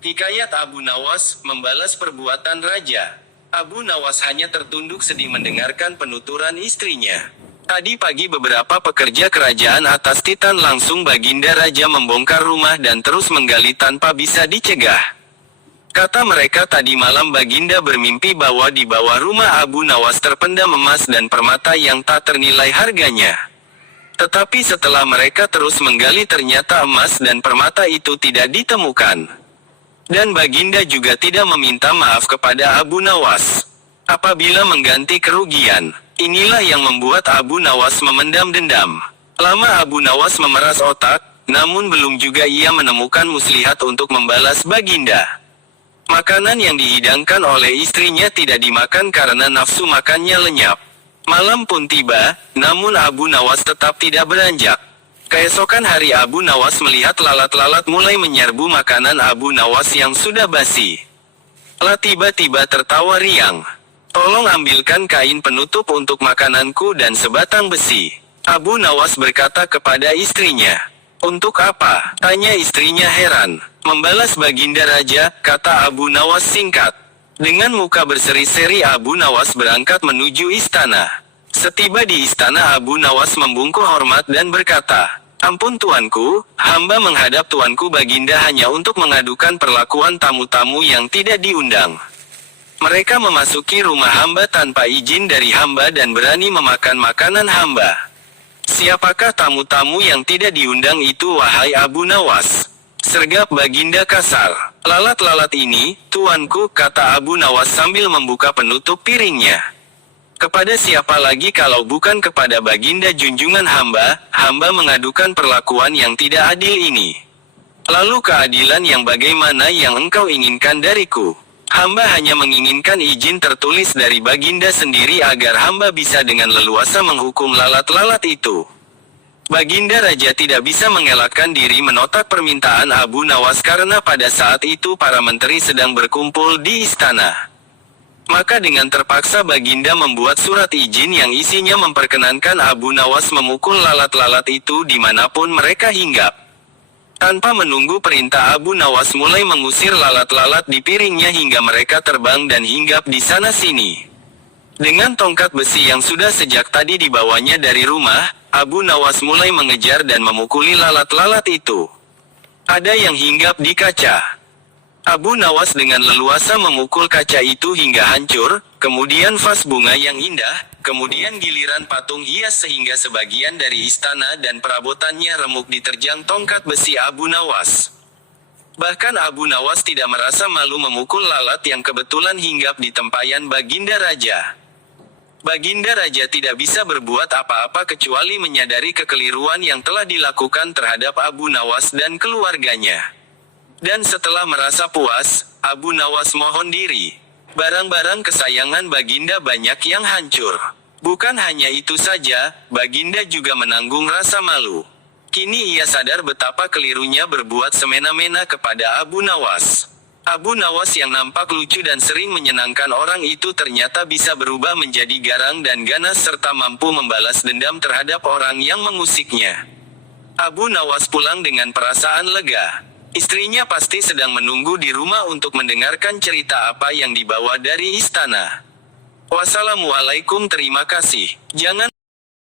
Hikayat Abu Nawas membalas perbuatan raja. Abu Nawas hanya tertunduk sedih mendengarkan penuturan istrinya. Tadi pagi beberapa pekerja kerajaan atas Titan langsung Baginda Raja membongkar rumah dan terus menggali tanpa bisa dicegah. Kata mereka tadi malam Baginda bermimpi bahwa di bawah rumah Abu Nawas terpendam emas dan permata yang tak ternilai harganya. Tetapi setelah mereka terus menggali ternyata emas dan permata itu tidak ditemukan. Dan Baginda juga tidak meminta maaf kepada Abu Nawas. Apabila mengganti kerugian, inilah yang membuat Abu Nawas memendam dendam. Lama Abu Nawas memeras otak, namun belum juga ia menemukan muslihat untuk membalas Baginda. Makanan yang dihidangkan oleh istrinya tidak dimakan karena nafsu makannya lenyap. Malam pun tiba, namun Abu Nawas tetap tidak beranjak. Keesokan hari Abu Nawas melihat lalat-lalat mulai menyerbu makanan Abu Nawas yang sudah basi. Tiba-tiba tertawa riang. "Tolong ambilkan kain penutup untuk makananku dan sebatang besi." Abu Nawas berkata kepada istrinya. "Untuk apa?" tanya istrinya heran. "Membalas Baginda Raja," kata Abu Nawas singkat. Dengan muka berseri-seri Abu Nawas berangkat menuju istana. Setiba di istana Abu Nawas membungkuk hormat dan berkata, "Ampun tuanku, hamba menghadap tuanku Baginda hanya untuk mengadukan perlakuan tamu-tamu yang tidak diundang. Mereka memasuki rumah hamba tanpa izin dari hamba dan berani memakan makanan hamba." "Siapakah tamu-tamu yang tidak diundang itu wahai Abu Nawas?" sergap Baginda kasar. "Lalat-lalat ini, tuanku," kata Abu Nawas sambil membuka penutup piringnya. "Kepada siapa lagi kalau bukan kepada Baginda junjungan hamba, hamba mengadukan perlakuan yang tidak adil ini. Lalu keadilan yang bagaimana yang engkau inginkan dariku? Hamba hanya menginginkan izin tertulis dari Baginda sendiri agar hamba bisa dengan leluasa menghukum lalat-lalat itu." Baginda Raja tidak bisa mengelakkan diri menotak permintaan Abu Nawas karena pada saat itu para menteri sedang berkumpul di istana. Maka dengan terpaksa Baginda membuat surat izin yang isinya memperkenankan Abu Nawas memukul lalat-lalat itu dimanapun mereka hinggap. Tanpa menunggu perintah Abu Nawas mulai mengusir lalat-lalat di piringnya hingga mereka terbang dan hinggap di sana-sini. Dengan tongkat besi yang sudah sejak tadi dibawanya dari rumah, Abu Nawas mulai mengejar dan memukuli lalat-lalat itu. Ada yang hinggap di kaca. Abu Nawas dengan leluasa memukul kaca itu hingga hancur, kemudian vas bunga yang indah, kemudian giliran patung hias sehingga sebagian dari istana dan perabotannya remuk diterjang tongkat besi Abu Nawas. Bahkan Abu Nawas tidak merasa malu memukul lalat yang kebetulan hinggap di tempayan Baginda Raja. Baginda Raja tidak bisa berbuat apa-apa kecuali menyadari kekeliruan yang telah dilakukan terhadap Abu Nawas dan keluarganya. Dan setelah merasa puas, Abu Nawas mohon diri. Barang-barang kesayangan Baginda banyak yang hancur. Bukan hanya itu saja, Baginda juga menanggung rasa malu. Kini ia sadar betapa kelirunya berbuat semena-mena kepada Abu Nawas. Abu Nawas yang nampak lucu dan sering menyenangkan orang itu ternyata bisa berubah menjadi garang dan ganas serta mampu membalas dendam terhadap orang yang mengusiknya. Abu Nawas pulang dengan perasaan lega. Istrinya pasti sedang menunggu di rumah untuk mendengarkan cerita apa yang dibawa dari istana. Wassalamualaikum, terima kasih. Jangan